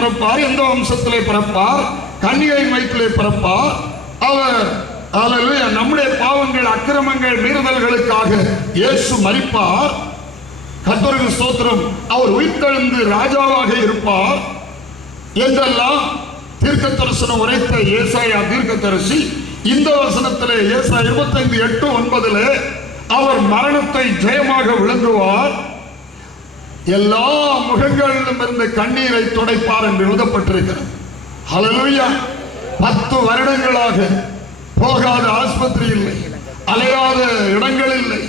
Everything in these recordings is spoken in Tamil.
பிறப்பார் எந்த வம்சத்திலே பிறப்பார் கன்னியை மைத்திலே பிறப்பார் அவர் அல்லேலூயா நம்முடைய பாவங்கள் அக்கிரமங்கள் மீறுதல்களுக்காக இயேசு மறிப்பார் கத்தருக்கு ஸ்தோத்திரம் அவர் உயிர்த்தெழுந்து ராஜாவாக இருப்பார். என்றெல்லாம் தீர்க்க தரிசனம் உரைத்த ஏசாயா தீர்க்க தரிசி இந்த வசனத்திலே ஏசா இருபத்தைந்து எட்டு ஒன்பதிலே அவர் மரணத்தை ஜெயமாக விளங்குவார். எல்லா முகங்களிலும் இருந்து கண்ணீரை துடைப்பார் என்று எழுதப்பட்டிருக்கிறது. ஹalleluya. பத்து வருடங்களாக போகாத ஆஸ்பத்திரி இல்லை அலையாத இடங்கள் இல்லை.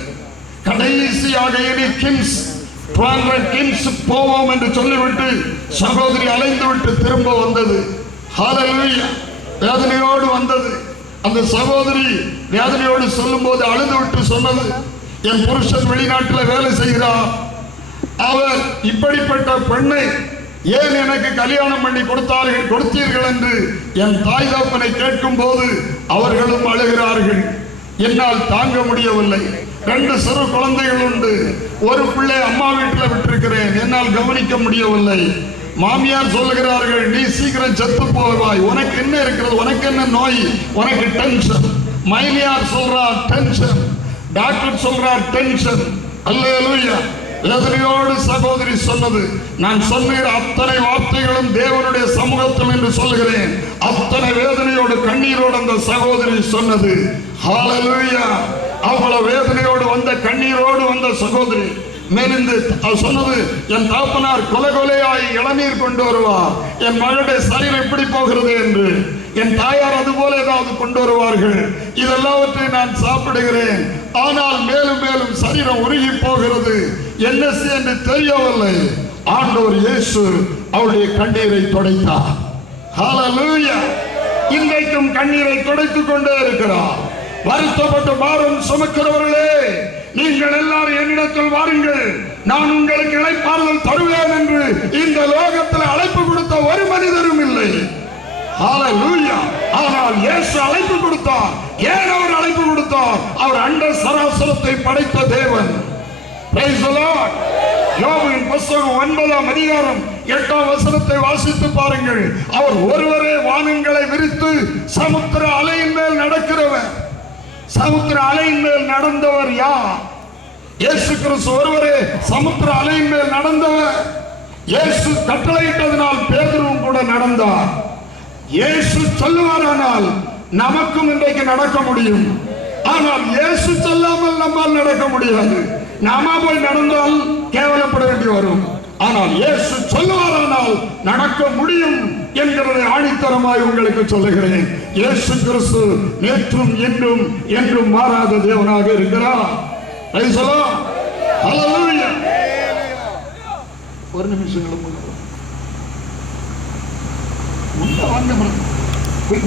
கடைசியாக இனி கிம்ஸ் கிம்ஸ் போவோம் என்று சொல்லிவிட்டு சகோதரி அலைந்து விட்டு திரும்ப வந்தது. ஹalleluya. வேதனையோடு வந்தது. அந்த சகோதரி வேதனையோடு சொல்லும்போது அழுது விட்டு சொன்னது என் புருஷன் வெளிநாட்டில் வேலை செய்கிறார். இப்படிப்பட்ட பெண்ணை ஏன் எனக்கு கல்யாணம் பண்ணி கொடுத்தார்கள் கொடுத்தீர்கள் என்று என் தாய் தப்பனை கேட்கும் போது அவர்களும் அழுகிறார்கள். என்னால் தாங்க முடியவில்லை. ரெண்டு சிறு குழந்தைகள் உண்டு. ஒரு பிள்ளை அம்மா வீட்டில் விட்டிருக்கிறேன். என்னால் கவனிக்க முடியவில்லை. மாமியார் சொல்லுகிறார்கள் நீ சீக்கிரம் செத்து போவாய். உனக்கு என்ன இருக்கிறது? உனக்கு என்ன நோய்? உனக்கு டென்ஷன் மைனியார் சொல்றார் டென்ஷன் டாக்டர் சொல்றார் டென்ஷன் அல்லேலூயா. வேதனையோடு சகோதரி சொன்னது நான் சொன்ன அத்தனை வார்த்தைகளும் தேவனுடைய சமூகத்தில் என்று சொல்லுகிறேன். அத்தனை வேதனையோடு கண்ணீரோடு அந்த சகோதரி சொன்னது. ஹalleluya. அவ்வளவு வேதனையோடு வந்த கண்ணீரோடு வந்த சகோதரி மேலிந்து சொன்னது என் தாப்பனார் கொலை கொலையாய் இளநீர் கொண்டு வருவார். என் மகளுடைய சரீரம் எப்படி போகிறது என்று என் தாயார் அது போல ஏதாவது கொண்டு வருவார்கள். இதெல்லாவற்றை நான் சாப்பிடுகிறேன். ஆனால் மேலும் மேலும் சரீரம் உருகி போகிறது. என்ன செய்ய என்று தெரியவில்லை. ஆண்டவர் இயேசு அவருடைய கண்ணீரை தொடைத்தார். இன்றைக்கும் கண்ணீரை தொடைத்துக் கொண்டே இருக்கிறார். வருத்தப்பட்டு மாறும் சுமக்கிறவர்களே நீங்கள் எல்லாரும் என்னிடத்தில் வாருங்கள். நான் உங்களுக்கு இழைப்பார்கள் தருவேன் என்று இந்த லோகத்தில் அழைப்பு கொடுத்த ஒரு மனிதரும் இல்லை. ஆனால் இயேசு அழைப்பு கொடுத்தார். ஏன் அவர் அழைப்பு கொடுத்தார்? அவர் அண்ட சராசரத்தை படைத்த தேவன். Praise புஸ்தகம் ஒன்பதாம் அதிகாரம் எட்டாம் வசனத்தை வாசித்து பாருங்கள். அவர் ஒருவரே வானங்களை விரித்து சமுத்திர அலையின் மேல் நடக்கிறவர். சமுத்திர அலையின் மேல் நடந்தவர் யார்? இயேசு கிறிஸ்து ஒருவரே சமுத்திர அலையின் மேல் நடந்தவர். இயேசு கட்டளையிட்டதனால் பேதுருவும் கூட நடந்தார். இயேசு சொல்லுவாரானால் நமக்கும் இன்றைக்கு நடக்க முடியும். ஆனால் இயேசு சொல்லாமல் நம்மால் நடக்க முடியாது. நாம போய் நடந்தால் கேவலப்பட வேண்டி வரும். ஆனால் இயேசு சொல்லுவாரானால் நடக்க முடியும் என்கிறதை ஆணித்தரமாய் உங்களுக்கு சொல்லுகிறேன். இயேசு கிறிஸ்து நேற்றும் இன்றும் என்றும் மாறாத தேவனாக இருக்கிறார். ஒரு the உள்ள Hallelujah. ஒரு